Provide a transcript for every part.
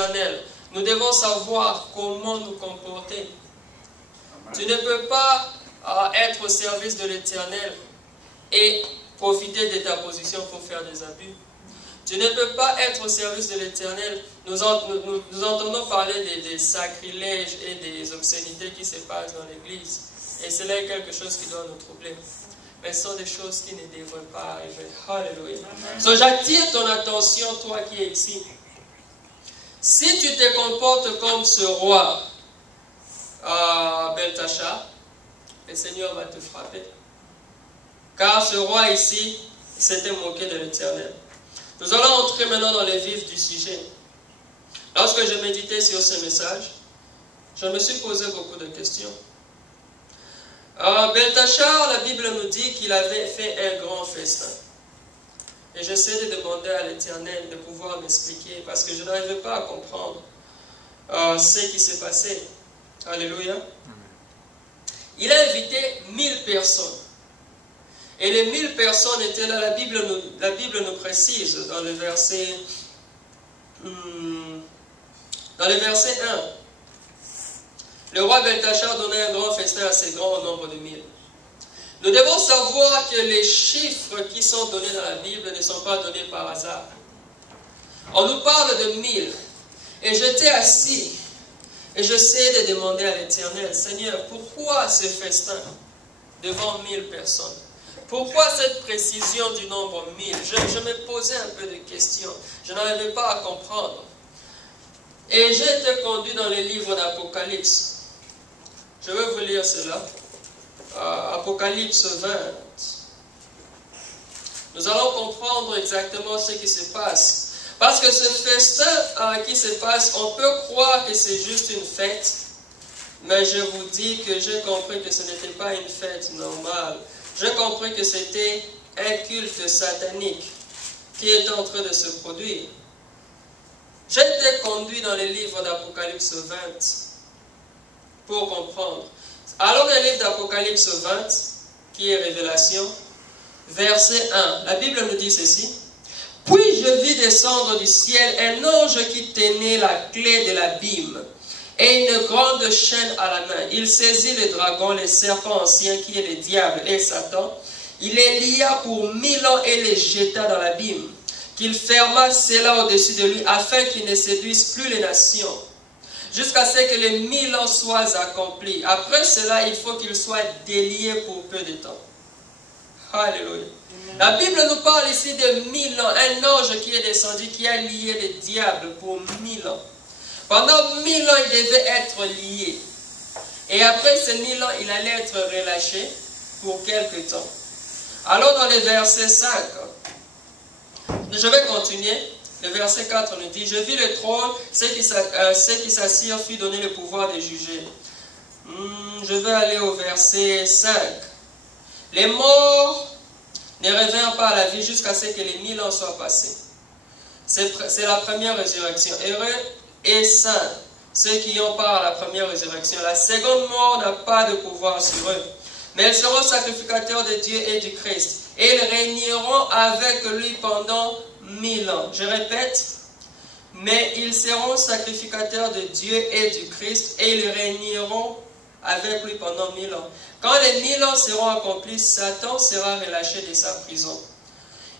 l'éternel, nous devons savoir comment nous comporter. Tu ne peux pas être au service de l'éternel et profiter de ta position pour faire des abus. Tu ne peux pas être au service de l'éternel. Nous entendons parler des sacrilèges et des obscénités qui se passent dans l'église. Et cela est quelque chose qui doit nous troubler. Mais ce sont des choses qui ne devraient pas arriver. Alléluia. Donc j'attire ton attention, toi qui es ici. Si tu te comportes comme ce roi, Beltachar, le Seigneur va te frapper. Car ce roi ici s'était moqué de l'Éternel. Nous allons entrer maintenant dans les vifs du sujet. Lorsque je méditais sur ce message, je me suis posé beaucoup de questions. Beltachar, la Bible nous dit qu'il avait fait un grand festin. Et j'essaie de demander à l'Éternel de pouvoir m'expliquer, parce que je n'arrivais pas à comprendre ce qui s'est passé. Alléluia. Il a invité 1000 personnes. Et les 1000 personnes étaient là. La Bible nous précise dans le verset 1. Le roi Beltachar donnait un grand festin à ses grands au nombre de 1000. Nous devons savoir que les chiffres qui sont donnés dans la Bible ne sont pas donnés par hasard. On nous parle de 1000. Et j'étais assis et j'essaie de demander à l'Éternel, Seigneur, pourquoi ce festin devant 1000 personnes? Pourquoi cette précision du nombre 1000? Je me posais un peu de questions. Je n'arrivais pas à comprendre. Et j'ai été conduit dans les livres d'Apocalypse. Je vais vous lire cela. Apocalypse 20. Nous allons comprendre exactement ce qui se passe. Parce que ce festin qui se passe, on peut croire que c'est juste une fête. Mais je vous dis que j'ai compris que ce n'était pas une fête normale. J'ai compris que c'était un culte satanique qui était en train de se produire. J'ai été conduit dans les livres d'Apocalypse 20 pour comprendre. Alors dans le livre d'Apocalypse 20, qui est Révélation, verset 1, la Bible nous dit ceci. Puis je vis descendre du ciel un ange qui tenait la clé de l'abîme et une grande chaîne à la main. Il saisit le dragon, le serpent ancien qui est le diable et Satan. Il les lia pour 1000 ans et les jeta dans l'abîme. Qu'il ferma cela au-dessus de lui afin qu'il ne séduise plus les nations. Jusqu'à ce que les 1000 ans soient accomplis. Après cela, il faut qu'il soit délié pour peu de temps. Alléluia. La Bible nous parle ici de 1000 ans. Un ange qui est descendu, qui a lié le diable pour 1000 ans. Pendant 1000 ans, il devait être lié. Et après ces 1000 ans, il allait être relâché pour quelque temps. Alors dans le verset 5, je vais continuer. Le verset 4 nous dit, je vis le trône, ceux qui s'assirent fut donné le pouvoir de juger. Je vais aller au verset 5. Les morts ne revinrent pas à la vie jusqu'à ce que les 1000 ans soient passés. C'est la première résurrection. Heureux et saints, ceux qui ont part à la première résurrection. La seconde mort n'a pas de pouvoir sur eux. Mais ils seront sacrificateurs de Dieu et du Christ. Et ils régneront avec lui pendant 1000 ans. Je répète, mais ils seront sacrificateurs de Dieu et du Christ. Et ils régneront avec lui pendant 1000 ans. Quand les 1000 ans seront accomplis, Satan sera relâché de sa prison.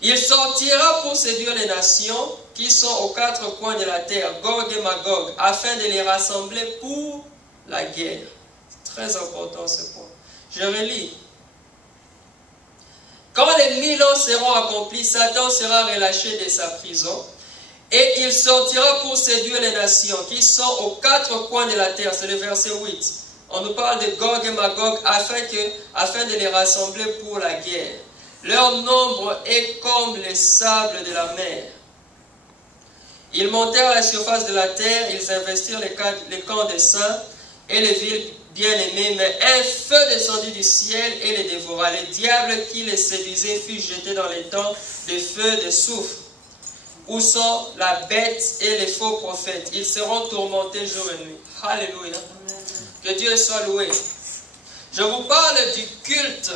Il sortira pour séduire les nations qui sont aux quatre coins de la terre, Gog et Magog, afin de les rassembler pour la guerre. C'est très important ce point. Je relis. Quand les 1000 ans seront accomplis, Satan sera relâché de sa prison et il sortira pour séduire les nations qui sont aux quatre coins de la terre. C'est le verset 8. On nous parle de Gog et Magog afin de les rassembler pour la guerre. Leur nombre est comme les sables de la mer. Ils montèrent à la surface de la terre, ils investirent les camps des saints et les villes bien-aimées, mais un feu descendit du ciel et les dévora. Le diable qui les séduisait fut jeté dans les temps de feu de soufre, où sont la bête et les faux prophètes. Ils seront tourmentés jour et nuit. Alléluia. Que Dieu soit loué. Je vous parle du culte.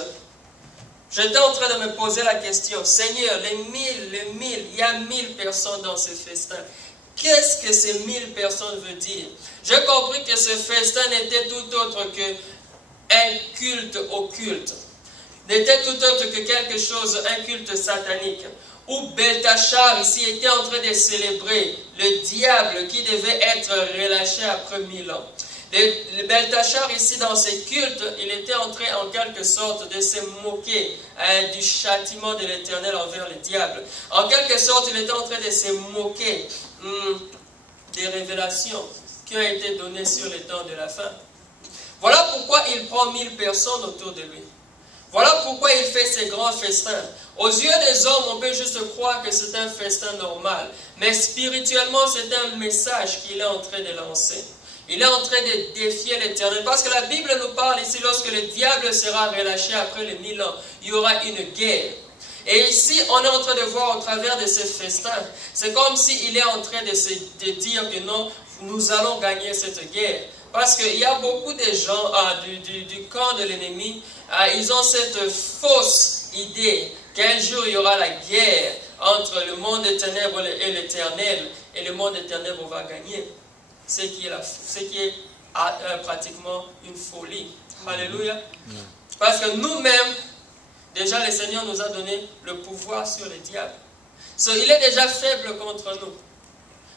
J'étais en train de me poser la question, Seigneur, les 1000, il y a 1000 personnes dans ce festin. qu'est-ce que ces 1000 personnes veulent dire? J'ai compris que ce festin n'était tout autre qu'un culte occulte. N'était tout autre que quelque chose, un culte satanique. Où Beltachar ici était en train de célébrer le diable qui devait être relâché après 1000 ans. Le Beltachar ici dans ses cultes, il était en train en quelque sorte de se moquer du châtiment de l'Éternel envers le diable. En quelque sorte, il était en train de se moquer des révélations qui ont été données sur les temps de la fin. Voilà pourquoi il prend 1000 personnes autour de lui. Voilà pourquoi il fait ces grands festins. Aux yeux des hommes, on peut juste croire que c'est un festin normal. Mais spirituellement, c'est un message qu'il est en train de lancer. Il est en train de défier l'Éternel. Parce que la Bible nous parle ici, lorsque le diable sera relâché après les 1000 ans, il y aura une guerre. Et ici, on est en train de voir au travers de ces festins, c'est comme s'il est en train de dire que non, nous allons gagner cette guerre. Parce qu'il y a beaucoup de gens du camp de l'ennemi, ils ont cette fausse idée qu'un jour il y aura la guerre entre le monde des ténèbres et l'Éternel, et le monde des ténèbres va gagner. Ce qui est pratiquement une folie. Alléluia. Parce que nous-mêmes, déjà le Seigneur nous a donné le pouvoir sur le diable. Il est déjà faible contre nous.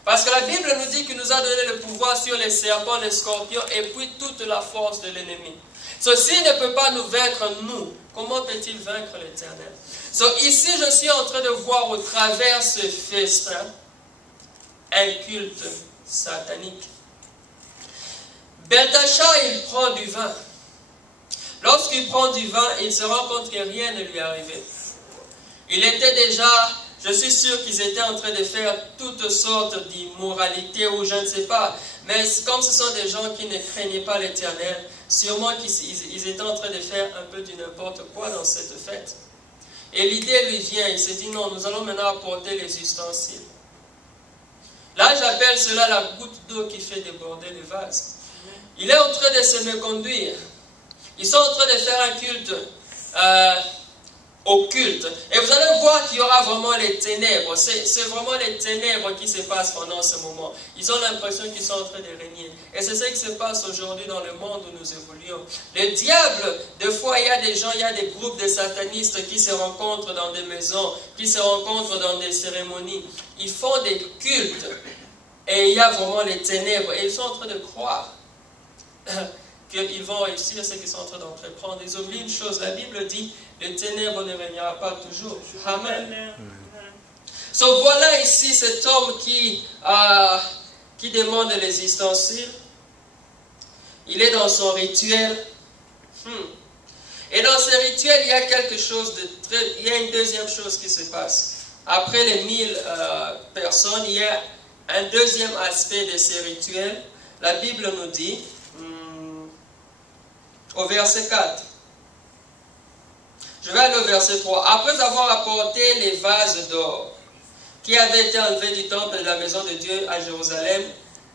Parce que la Bible nous dit qu'il nous a donné le pouvoir sur les serpents, les scorpions et puis toute la force de l'ennemi. S'il ne peut pas nous vaincre, nous, comment peut-il vaincre l'Éternel? Ici, je suis en train de voir au travers ce festin un culte satanique. Beltachar, il prend du vin. Lorsqu'il prend du vin, il se rend compte que rien ne lui est arrivé. Il était déjà, je suis sûr qu'ils étaient en train de faire toutes sortes d'immoralités ou je ne sais pas. Mais comme ce sont des gens qui ne craignaient pas l'Éternel, sûrement qu'ils étaient en train de faire un peu du n'importe quoi dans cette fête. Et l'idée lui vient, il se dit non, nous allons maintenant apporter les ustensiles. Là, j'appelle cela la goutte d'eau qui fait déborder le vase. Il est en train de se méconduire. Ils sont en train de faire un culte occulte. Et vous allez voir qu'il y aura vraiment les ténèbres. C'est vraiment les ténèbres qui se passent pendant ce moment. Ils ont l'impression qu'ils sont en train de régner. Et c'est ce qui se passe aujourd'hui dans le monde où nous évoluons. Le diable, des fois, il y a des gens, il y a des groupes de satanistes qui se rencontrent dans des maisons, qui se rencontrent dans des cérémonies. Ils font des cultes. Et il y a vraiment les ténèbres. Et ils sont en train de croire qu'ils vont réussir ce qu'ils sont en train d'entreprendre. Ils oublient une chose, la Bible dit, le ténèbre ne régnera pas toujours. Amen. Voilà ici cet homme qui demande les ustensiles. Il est dans son rituel. Et dans ce rituel, il y a quelque chose de très... Il y a une deuxième chose qui se passe. Après les 1000 personnes, il y a un deuxième aspect de ces rituels. La Bible nous dit... au verset 4. Je vais aller au verset 3. Après avoir apporté les vases d'or qui avaient été enlevés du temple de la maison de Dieu à Jérusalem,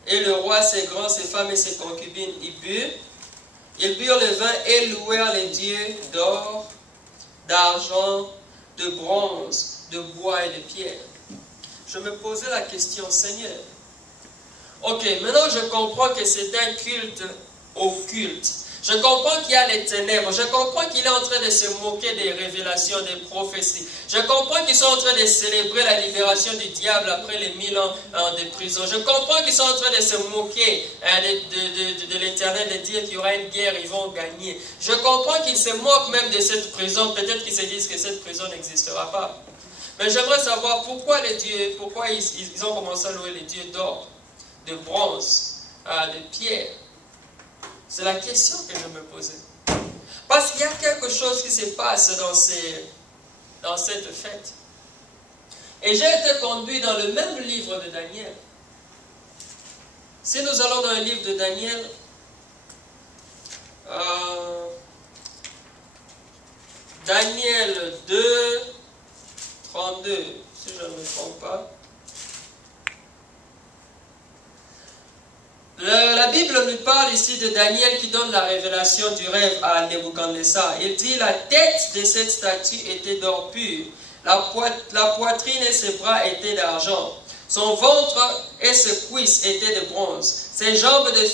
et le roi, ses grands, ses femmes et ses concubines y burent, ils burent le vin et louèrent les dieux d'or, d'argent, de bronze, de bois et de pierre. Je me posais la question, Seigneur, ok, maintenant je comprends que c'est un culte occulte. Je comprends qu'il y a les ténèbres. Je comprends qu'il est en train de se moquer des révélations, des prophéties. Je comprends qu'ils sont en train de célébrer la libération du diable après les 1000 ans de prison. Je comprends qu'ils sont en train de se moquer de l'Éternel, de dire qu'il y aura une guerre, ils vont gagner. Je comprends qu'ils se moquent même de cette prison. Peut-être qu'ils se disent que cette prison n'existera pas. Mais j'aimerais savoir pourquoi les dieux, pourquoi ils ont commencé à louer les dieux d'or, de bronze, de pierre. C'est la question que je me posais. Parce qu'il y a quelque chose qui se passe dans cette fête. Et j'ai été conduit dans le même livre de Daniel. Si nous allons dans le livre de Daniel, Daniel 2, 32, si je ne me trompe pas. La Bible nous parle ici de Daniel qui donne la révélation du rêve à Nebuchadnezzar. Il dit, la tête de cette statue était d'or pur, la poitrine et ses bras étaient d'argent, Son ventre et ses cuisses étaient de bronze. Ses jambes de